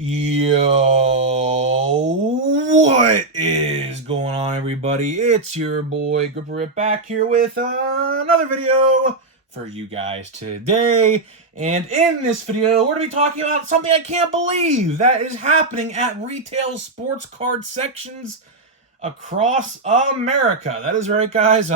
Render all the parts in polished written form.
Yo, what is going on, everybody? It's your boy Gripper back here with another video for you guys today. And in this video, we're going to be talking about something I can't believe that is happening at retail sports card sections across America. That is right, guys.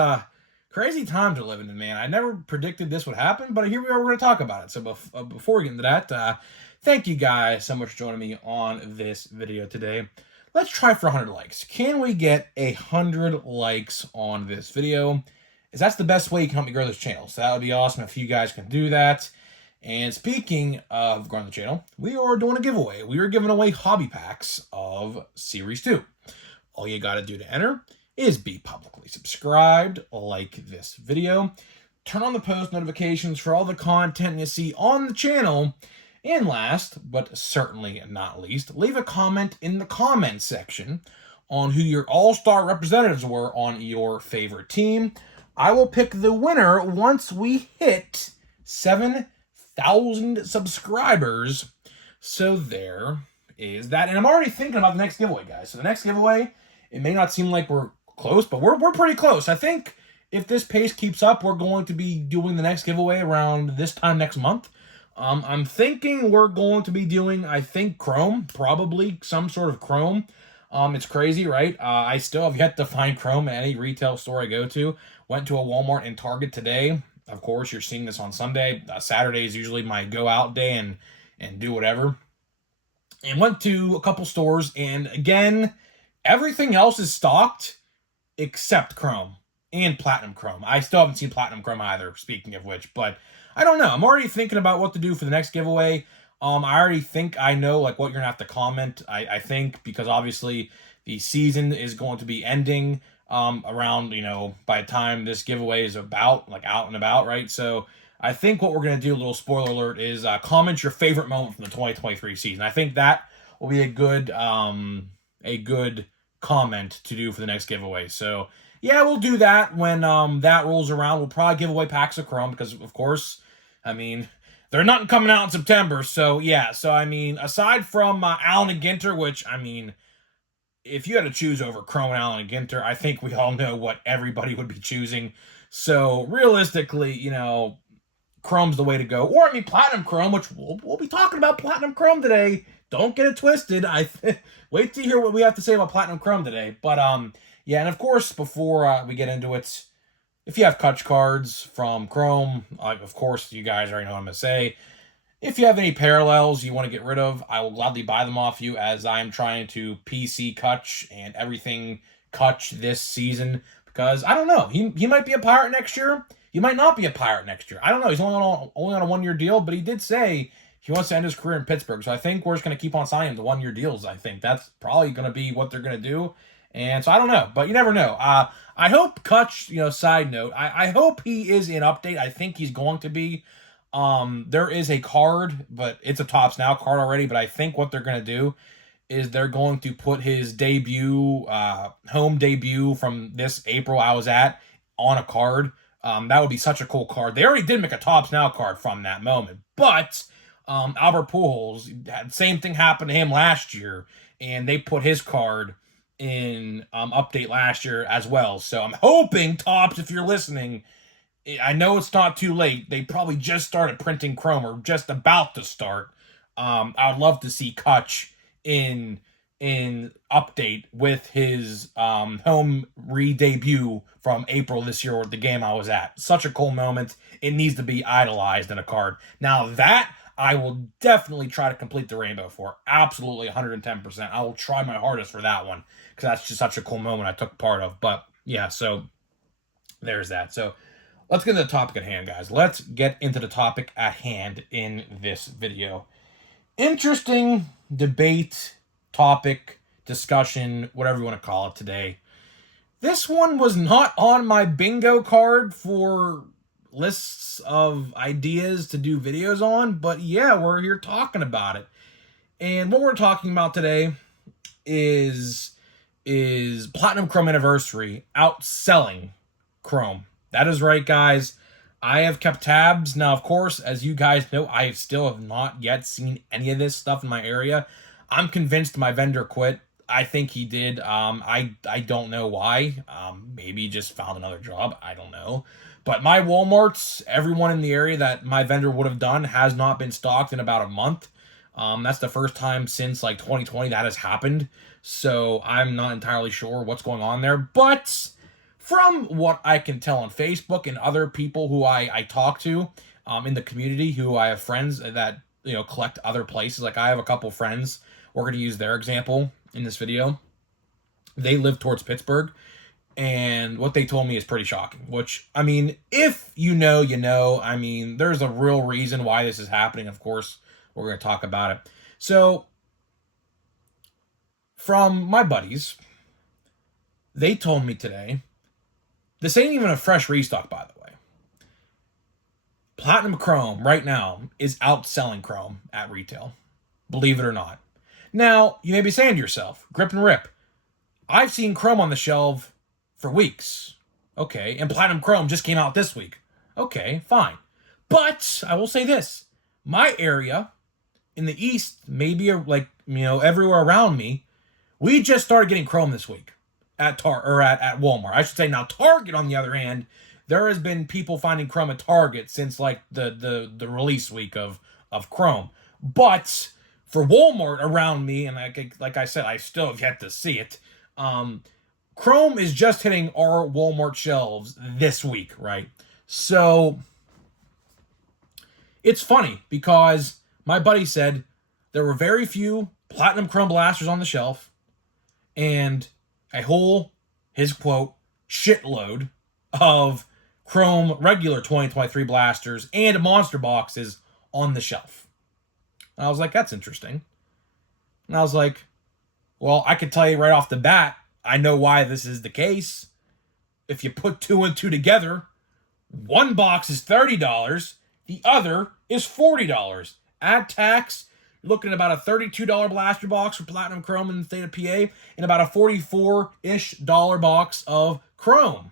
Crazy times we're living in, man. I never predicted this would happen, but here we are. We're going to talk about it. So before we get into that, thank you guys so much for joining me on this video today. Let's try for 100 likes. Can we get 100 likes on this video? As that's the best way you can help me grow this channel. So that would be awesome if you guys can do that. And speaking of growing the channel, we are doing a giveaway. We are giving away hobby packs of Series 2. All you got to do to enter is be publicly subscribed, like this video, turn on the post notifications for all the content you see on the channel, and last, but certainly not least, leave a comment in the comment section on who your all-star representatives were on your favorite team. I will pick the winner once we hit 7,000 subscribers. So there is that. And I'm already thinking about the next giveaway, guys. So the next giveaway, it may not seem like we're close, but we're pretty close. I think if this pace keeps up, we're going to be doing the next giveaway around this time next month. I'm thinking we're going to be doing, I think, Chrome, probably some sort of Chrome. It's crazy, right? I still have yet to find Chrome at any retail store I go to. Went to a Walmart and Target today. Of course, you're seeing this on Sunday. Saturday is usually my go out day and do whatever. And went to a couple stores, and again, everything else is stocked except Chrome and Platinum Chrome. I still haven't seen Platinum Chrome either, speaking of which, but I don't know. I'm already thinking about what to do for the next giveaway. I already think I know like what you're gonna have to comment. I think because obviously the season is going to be ending around, by the time this giveaway is about like out and about, right? So I think what we're gonna do, a little spoiler alert, is comment your favorite moment from the 2023 season. I think that will be a good comment to do for the next giveaway. So yeah, we'll do that when that rolls around. We'll probably give away packs of Chrome because, of course, I mean, they're not coming out in September. So yeah, so I mean, aside from Allen and Ginter, which I mean, if you had to choose over Chrome and Allen and Ginter, I think we all know what everybody would be choosing. So realistically, Chrome's the way to go. Or I mean, Platinum Chrome, which we'll be talking about Platinum Chrome today. Don't get it twisted. Wait to hear what we have to say about Platinum Chrome today. But yeah, and of course, before we get into it, if you have Kutch cards from Chrome, of course, you guys already know what I'm going to say. If you have any parallels you want to get rid of, I will gladly buy them off you, as I am trying to PC Kutch and everything Kutch this season. Because, I don't know, he might be a Pirate next year. He might not be a Pirate next year. I don't know. He's only on a one-year deal, but he did say he wants to end his career in Pittsburgh. So I think we're just going to keep on signing him to one-year deals. I think that's probably going to be what they're going to do. And so I don't know, but you never know. I hope Kutch, side note, I hope he is in update. I think he's going to be. There is a card, but it's a Topps Now card already. But I think what they're going to do is they're going to put his debut, home debut from this April I was at on a card. That would be such a cool card. They already did make a Topps Now card from that moment. But Albert Pujols, same thing happened to him last year. And they put his card in update last year as well. So I'm hoping, Topps, if you're listening, I know it's not too late. They probably just started printing Chrome, or just about to start. I would love to see Kutch in update with his home re-debut from April this year, or the game I was at. Such a cool moment. It needs to be idolized in a card. Now that I will definitely try to complete the rainbow for. Absolutely 110%. I will try my hardest for that one, because that's just such a cool moment I took part of. But yeah, so there's that. So let's get into the topic at hand, guys. Let's get into the topic at hand in this video. Interesting debate, topic, discussion, whatever you want to call it today. This one was not on my bingo card for lists of ideas to do videos on, but yeah, we're here talking about it. And what we're talking about today is Platinum Chrome Anniversary outselling Chrome. That is right, guys. I have kept tabs. Now, of course, as you guys know, I still have not yet seen any of this stuff in my area. I'm convinced my vendor quit. I think he did. I don't know why. Maybe he just found another job. I don't know. But my Walmarts, everyone in the area that my vendor would have done, has not been stocked in about a month. That's the first time since like 2020 that has happened. So I'm not entirely sure what's going on there. But from what I can tell on Facebook and other people who I talk to in the community, who I have friends that collect other places. Like I have a couple friends. We're going to use their example in this video. They live towards Pittsburgh, and what they told me is pretty shocking. Which, I mean, if you know, you know. I mean, there's a real reason why this is happening. Of course, we're going to talk about it. So, from my buddies, they told me today, this ain't even a fresh restock, by the way. Platinum Chrome right now is outselling Chrome at retail. Believe it or not. Now, you may be saying to yourself, grip and rip, I've seen Chrome on the shelf for weeks. Okay, and Platinum Chrome just came out this week. Okay, fine. But I will say this. My area in the East, maybe like, everywhere around me, we just started getting Chrome this week at Walmart. I should say now Target, on the other hand, there has been people finding Chrome at Target since like the release week of Chrome. But for Walmart around me, and like I said, I still have yet to see it, Chrome is just hitting our Walmart shelves this week, right? So it's funny because my buddy said there were very few Platinum Chrome blasters on the shelf and a whole, his quote, shitload of Chrome regular 2023 blasters and monster boxes on the shelf. And I was like, that's interesting. And I was like, well, I could tell you right off the bat, I know why this is the case. If you put two and two together, one box is $30, the other is $40. Add tax, you're looking at about a $32 blaster box for Platinum Chrome in the state of PA, and about a $44-ish box of Chrome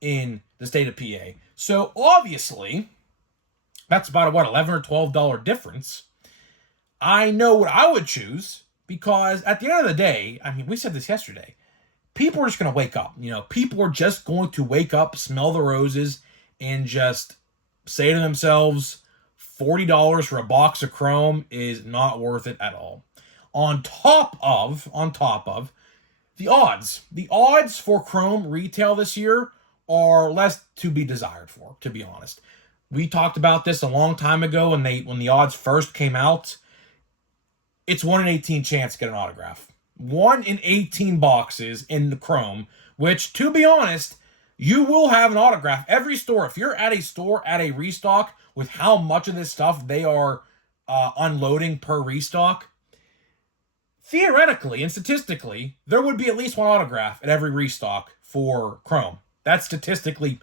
in the state of PA. So obviously, that's about a $11 or $12 difference. I know what I would choose because at the end of the day, I mean, we said this yesterday, people are just going to wake up. People are just going to wake up, smell the roses, and just say to themselves, $40 for a box of Chrome is not worth it at all. On top of the odds for Chrome retail this year are less to be desired for, to be honest. We talked about this a long time ago when the odds first came out. It's 1 in 18 chance to get an autograph. 1 in 18 boxes in the Chrome, which, to be honest, you will have an autograph. Every store, if you're at a store at a restock with how much of this stuff they are unloading per restock, theoretically and statistically, there would be at least one autograph at every restock for Chrome. That statistically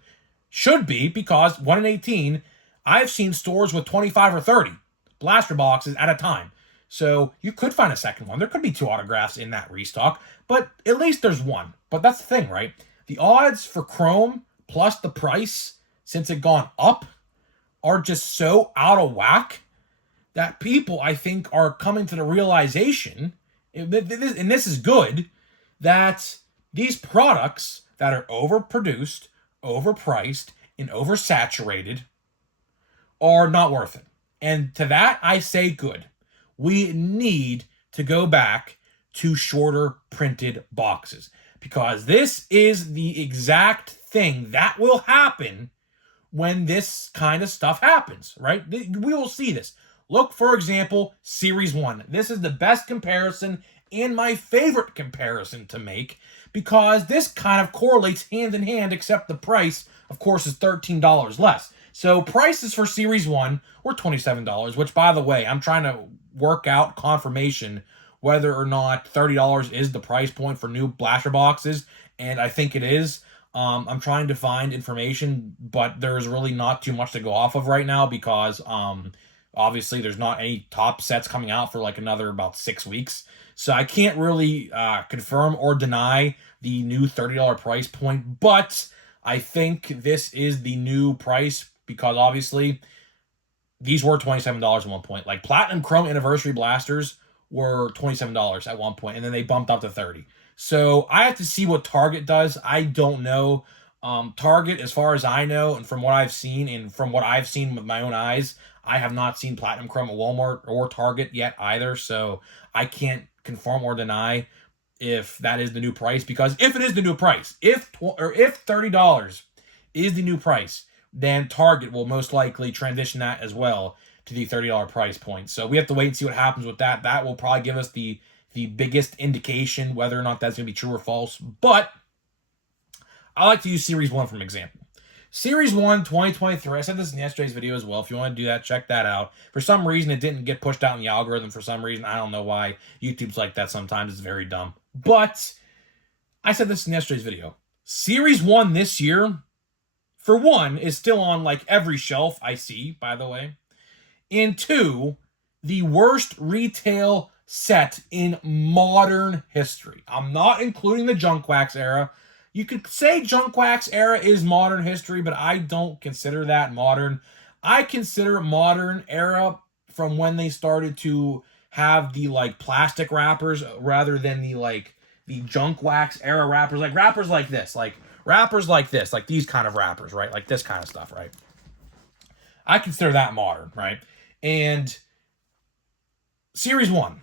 should be because 1 in 18, I've seen stores with 25 or 30 blaster boxes at a time. So you could find a second one. There could be 2 autographs in that restock, but at least there's one. But that's the thing, right? The odds for Chrome plus the price, since it gone up, are just so out of whack that people, I think, are coming to the realization, and this is good, that these products that are overproduced, overpriced, and oversaturated are not worth it. And to that, I say good. We need to go back to shorter printed boxes because this is the exact thing that will happen when this kind of stuff happens, right? We will see this. Look, for example, Series 1. This is the best comparison and my favorite comparison to make because this kind of correlates hand in hand, except the price, of course, is $13 less. So prices for Series 1 were $27, which, by the way, I'm trying to work out confirmation whether or not $30 is the price point for new blaster boxes, and I think it is. I'm trying to find information, but there's really not too much to go off of right now because obviously there's not any top sets coming out for like another about 6 weeks. So I can't really confirm or deny the new $30 price point, but I think this is the new price because obviously these were $27 at one point. Like Platinum Chrome Anniversary blasters were $27 at one point, and then they bumped up to 30. So I have to see what Target does. I don't know. Target, as far as I know, and from what I've seen, and from what I've seen with my own eyes, I have not seen Platinum Chrome at Walmart or Target yet either. So I can't confirm or deny if that is the new price, because if it is the new price, if $30 is the new price, then Target will most likely transition that as well to the $30 price point. So we have to wait and see what happens with that. That will probably give us the biggest indication whether or not that's going to be true or false. But I like to use Series 1 for an example. Series 1 2023, I said this in yesterday's video as well. If you want to do that, check that out. For some reason, it didn't get pushed out in the algorithm. For some reason, I don't know why. YouTube's like that sometimes. It's very dumb. But I said this in yesterday's video. Series 1 this year, for one, is still on like every shelf I see, by the way. And two, the worst retail set in modern history. I'm not including the Junk Wax era. You could say Junk Wax era is modern history, but I don't consider that modern. I consider modern era from when they started to have the like plastic wrappers rather than the Junk Wax era wrappers, like wrappers like this, like these kind of wrappers, right? Like this kind of stuff, right? I consider that modern, right? And Series 1,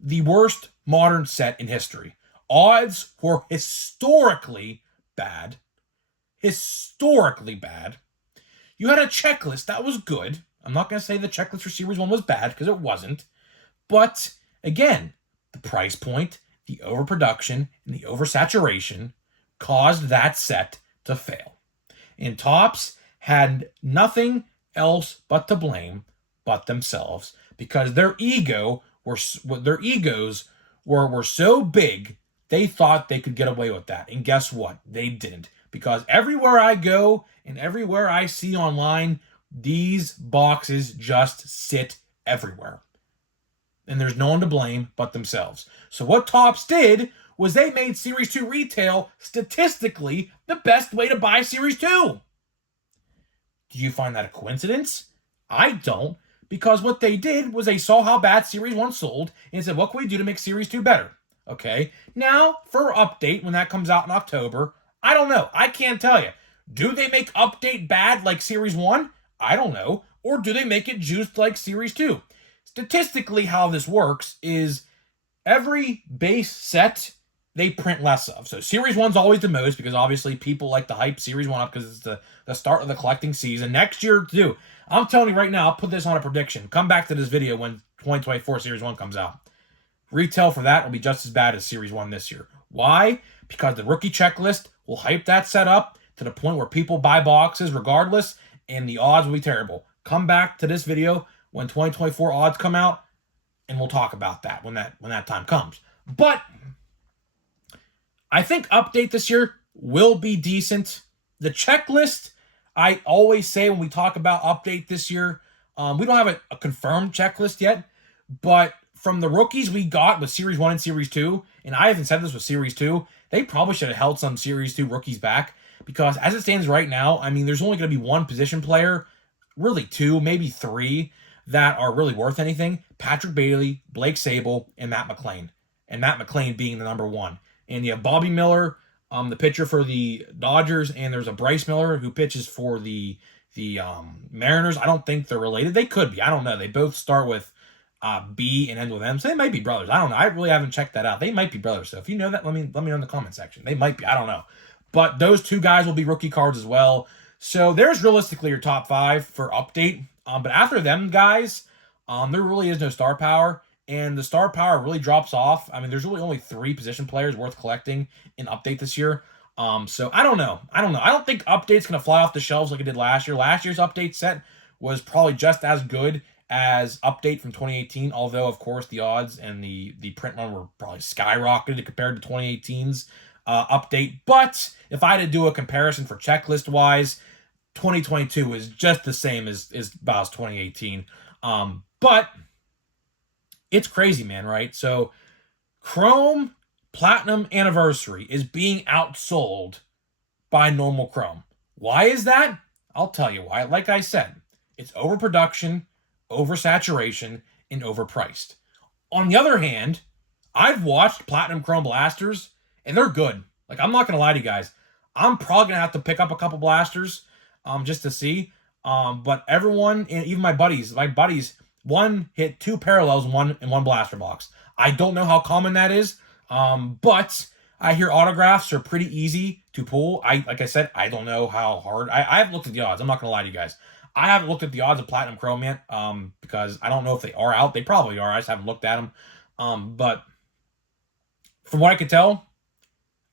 the worst modern set in history. Odds were historically bad. Historically bad. You had a checklist that was good. I'm not going to say the checklist for Series 1 was bad, because it wasn't. But, again, the price point, the overproduction, and the oversaturation caused that set to fail. And Topps had nothing else but to blame but themselves, because their egos were so big they thought they could get away with that. And guess what? They didn't. Because everywhere I go and everywhere I see online, these boxes just sit everywhere. And there's no one to blame but themselves. So what Topps did was they made Series 2 retail statistically the best way to buy Series 2. Do you find that a coincidence? I don't. Because what they did was they saw how bad Series 1 sold and said, what can we do to make Series 2 better? Okay, now for Update, when that comes out in October, I don't know. I can't tell you. Do they make Update bad like Series 1? I don't know. Or do they make it juiced like Series 2? Statistically, how this works is every base set they print less of. So Series 1's always the most, because obviously people like to hype Series 1 up because it's the start of the collecting season. Next year, too. I'm telling you right now, I'll put this on a prediction. Come back to this video when 2024 Series 1 comes out. Retail for that will be just as bad as Series 1 this year. Why? Because the rookie checklist will hype that set up to the point where people buy boxes regardless, and the odds will be terrible. Come back to this video when 2024 odds come out, and we'll talk about that when that time comes. But I think Update this year will be decent. The checklist, I always say when we talk about Update this year, we don't have a confirmed checklist yet, but from the rookies we got with Series 1 and Series 2, and I haven't said this with Series 2, they probably should have held some Series 2 rookies back, because as it stands right now, I mean, there's only going to be one position player, really two, maybe three, that are really worth anything. Patrick Bailey, Blake Sable, and Matt McLain. And Matt McLain being the number one. And you have Bobby Miller, the pitcher for the Dodgers, and there's a Bryce Miller who pitches for the Mariners. I don't think they're related. They could be. I don't know. They both start with B and end with M, so they might be brothers. I don't know. I really haven't checked that out. They might be brothers. So if you know that, let me know in the comment section. They might be. I don't know. But those two guys will be rookie cards as well. So there's realistically your top 5 for Update. But after them guys, there really is no star power. And the star power really drops off. I mean, there's really only 3 position players worth collecting in Update this year. So I don't know. I don't think Update's going to fly off the shelves like it did last year. Last year's Update set was probably just as good as Update from 2018, although, of course, the odds and the print run were probably skyrocketed compared to 2018's Update. But if I had to do a comparison for checklist-wise, 2022 is just the same as about 2018. But it's crazy, man, right? So Chrome Platinum Anniversary is being outsold by normal Chrome. Why is that? I'll tell you why. Like I said, it's overproduction, oversaturation, and overpriced. On the other hand, I've watched Platinum Chrome Blasters, and they're good. Like, I'm not going to lie to you guys. I'm probably going to have to pick up a couple blasters just to see. But everyone, and even my buddies, one hit 2 parallels in one blaster box. I don't know how common that is, but I hear autographs are pretty easy to pull. Like I said, I don't know how hard. I haven't looked at the odds. I'm not going to lie to you guys. I haven't looked at the odds of Platinum Chrome yet, because I don't know if they are out. They probably are. I just haven't looked at them. But from what I could tell,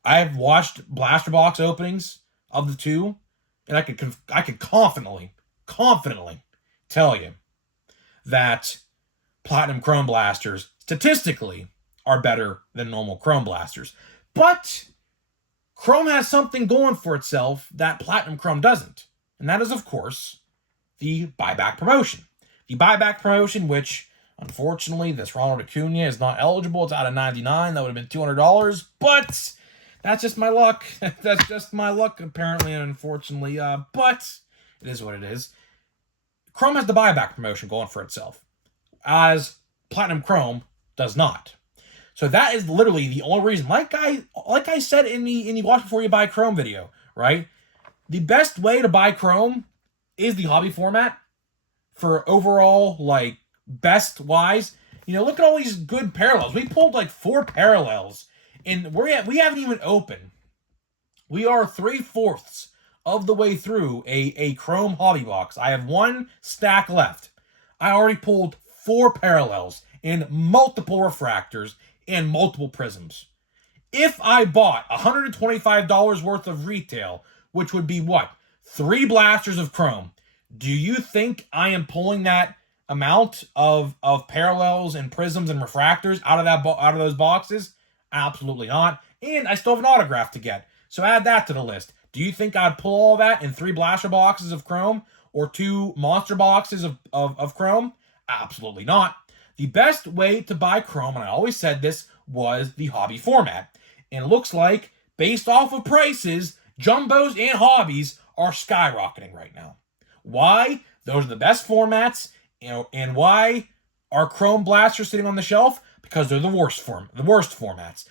I've watched blaster box openings of the two, and I could confidently tell you that Platinum Chrome Blasters statistically are better than normal Chrome Blasters. But Chrome has something going for itself that Platinum Chrome doesn't, and that is, of course, the buyback promotion. The buyback promotion, which unfortunately this Ronald Acuna is not eligible. It's out of 99. That would have been $200, but that's just my luck. That's just my luck, apparently and unfortunately. But it is what it is. Chrome has the buyback promotion going for itself, as Platinum Chrome does not. So that is literally the only reason. Like I said in the Watch Before You Buy Chrome video, right? The best way to buy Chrome is the hobby format for overall, like, best wise. You know, look at all these good parallels. We pulled like 4 parallels, and we haven't even opened. We are 3/4 of the way through a Chrome hobby box. I have 1 stack left. I already pulled 4 parallels and multiple refractors and multiple prisms. If I bought $125 worth of retail, which would be what? 3 blasters of Chrome. Do you think I am pulling that amount of parallels and prisms and refractors out of those boxes? Absolutely not. And I still have an autograph to get. So add that to the list. Do you think I'd pull all that in 3 blaster boxes of Chrome or 2 monster boxes of Chrome? Absolutely not. The best way to buy Chrome, and I always said this, was the hobby format. And it looks like, based off of prices, jumbos and hobbies are skyrocketing right now. Why? Those are the best formats, and why are Chrome blasters sitting on the shelf? Because they're the worst formats.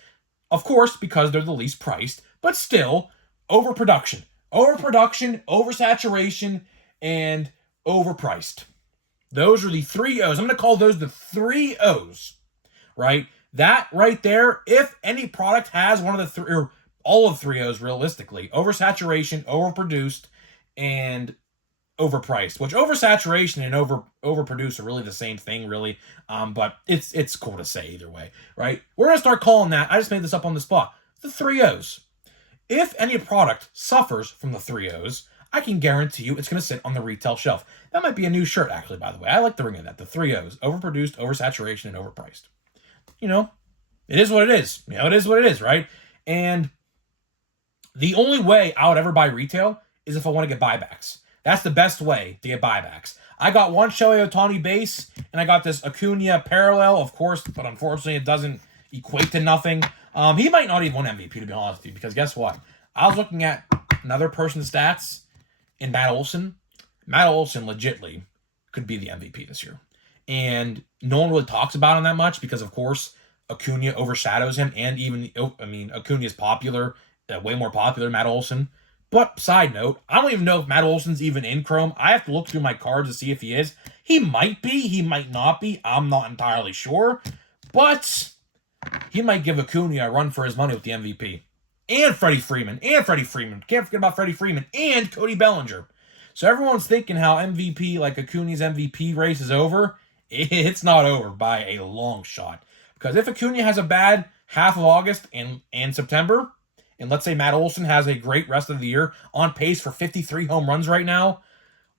Of course, because they're the least priced, but still, overproduction, oversaturation, and overpriced. Those are the 3 O's. I'm going to call those the 3 O's, right? That right there, if any product has one of the 3, or all of 3 O's realistically, oversaturation, overproduced, and overpriced, which oversaturation and overproduced are really the same thing, really. But it's cool to say either way, right? We're going to start calling that, I just made this up on the spot, the 3 O's. If any product suffers from the 3 O's, I can guarantee you it's going to sit on the retail shelf. That might be a new shirt, actually, by the way. I like the ring of that. The 3 O's. Overproduced, oversaturation, and overpriced. You know, it is what it is. You know, it is what it is, right? And the only way I would ever buy retail is if I want to get buybacks. That's the best way to get buybacks. I got 1 Shohei Ohtani base, and I got this Acuna parallel, of course, but unfortunately it doesn't equate to nothing. He might not even win MVP, to be honest with you, because guess what? I was looking at another person's stats in Matt Olson. Matt Olson legitly could be the MVP this year. And no one really talks about him that much because, of course, Acuna overshadows him, and even, Acuna is popular, way more popular than Matt Olson. But side note, I don't even know if Matt Olson's even in Chrome. I have to look through my cards to see if he is. He might be. He might not be. I'm not entirely sure. But he might give Acuna a run for his money with the MVP. And Freddie Freeman. Can't forget about Freddie Freeman. And Cody Bellinger. So everyone's thinking how MVP, like Acuna's MVP race is over. It's not over by a long shot. Because if Acuna has a bad half of August and September, and let's say Matt Olson has a great rest of the year, on pace for 53 home runs right now,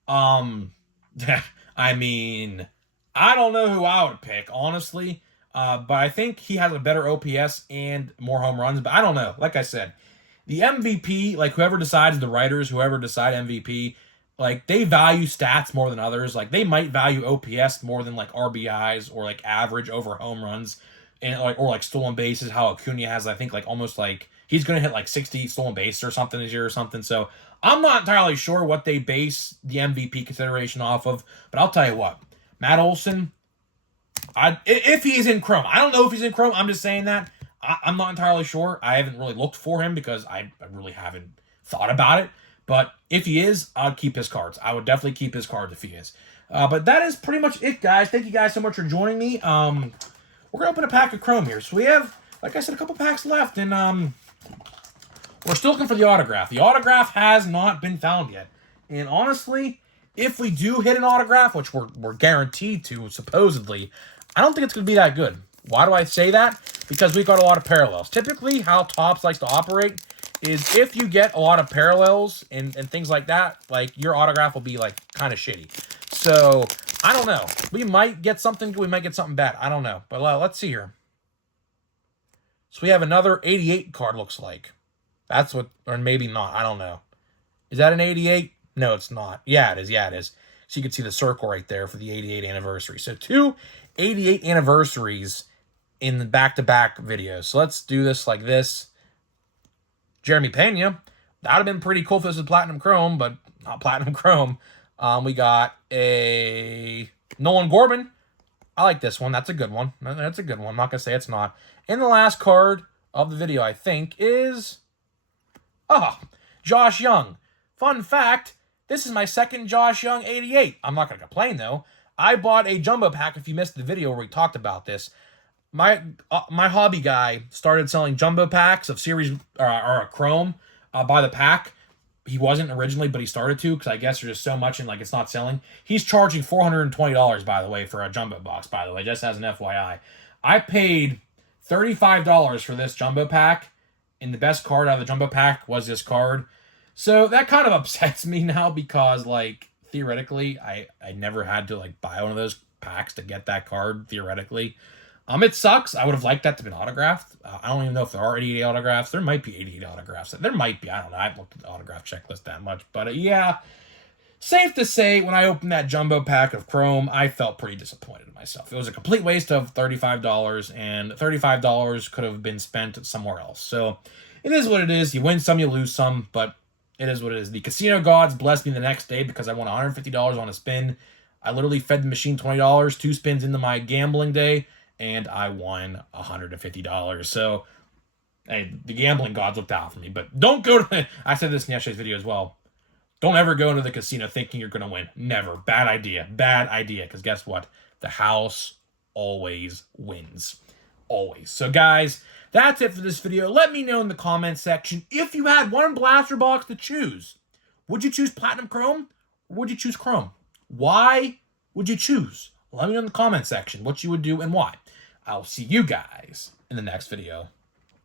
I mean, I don't know who I would pick, honestly. But I think he has a better OPS and more home runs. But I don't know. Like I said, the MVP, like whoever decides, the writers, whoever decide MVP, like they value stats more than others. Like they might value OPS more than like RBIs or like average over home runs and or stolen bases. How Acuna has, I think, like almost like he's going to hit like 60 stolen bases or something this year or something. So I'm not entirely sure what they base the MVP consideration off of. But I'll tell you what, Matt Olson, If he is in Chrome. I don't know if he's in Chrome. I'm just saying that. I'm not entirely sure. I haven't really looked for him because I really haven't thought about it. But if he is, I'd keep his cards. I would definitely keep his cards if he is. But that is pretty much it, guys. Thank you guys so much for joining me. We're going to open a pack of Chrome here. So we have, like I said, a couple packs left. And we're still looking for the autograph. The autograph has not been found yet. And honestly, if we do hit an autograph, which we're guaranteed to, supposedly, I don't think it's going to be that good. Why do I say that? Because we've got a lot of parallels. Typically, how Topps likes to operate is if you get a lot of parallels and things like that, like, your autograph will be, like, kind of shitty. So, I don't know. We might get something good. We might get something bad. I don't know. But let's see here. So, we have another 88 card, looks like. That's what, or maybe not. I don't know. Is that an 88? No, it's not. Yeah, it is. Yeah, it is. So, you can see the circle right there for the 88 anniversary. So, 2 88 anniversaries in the back-to-back videos. So let's do this like this. Jeremy Pena. That would have been pretty cool if this was Platinum Chrome, but not Platinum Chrome. We got a Nolan Gorman. I like this one. That's a good one. That's a good one. I'm not going to say it's not. And the last card of the video, I think, is... Josh Young. Fun fact, this is my second Josh Young 88. I'm not going to complain, though. I bought a jumbo pack, if you missed the video where we talked about this. My hobby guy started selling jumbo packs of series or a Chrome by the pack. He wasn't originally, but he started to because I guess there's just so much and like it's not selling. He's charging $420, by the way, for a jumbo box, by the way, just as an FYI. I paid $35 for this jumbo pack, and the best card out of the jumbo pack was this card. So that kind of upsets me now because, like, theoretically, I never had to, like, buy one of those packs to get that card, theoretically. It sucks. I would have liked that to be autographed. I don't even know if there are 88 autographs. There might be 88 autographs. There might be. I don't know. I haven't looked at the autograph checklist that much. But, yeah, safe to say, when I opened that jumbo pack of Chrome, I felt pretty disappointed in myself. It was a complete waste of $35, and $35 could have been spent somewhere else. So, it is what it is. You win some, you lose some, but it is what it is. The casino gods blessed me the next day because I won $150 on a spin. I literally fed the machine $20, 2 spins into my gambling day, and I won $150. So, hey, the gambling gods looked out for me. But don't go to the... I said this in yesterday's video as well. Don't ever go into the casino thinking you're going to win. Never. Bad idea. Bad idea. Because guess what? The house always wins. Always. So, guys, that's it for this video. Let me know in the comments section if you had one blaster box to choose. Would you choose Platinum Chrome or would you choose Chrome? Why would you choose? Let me know in the comment section what you would do and why. I'll see you guys in the next video.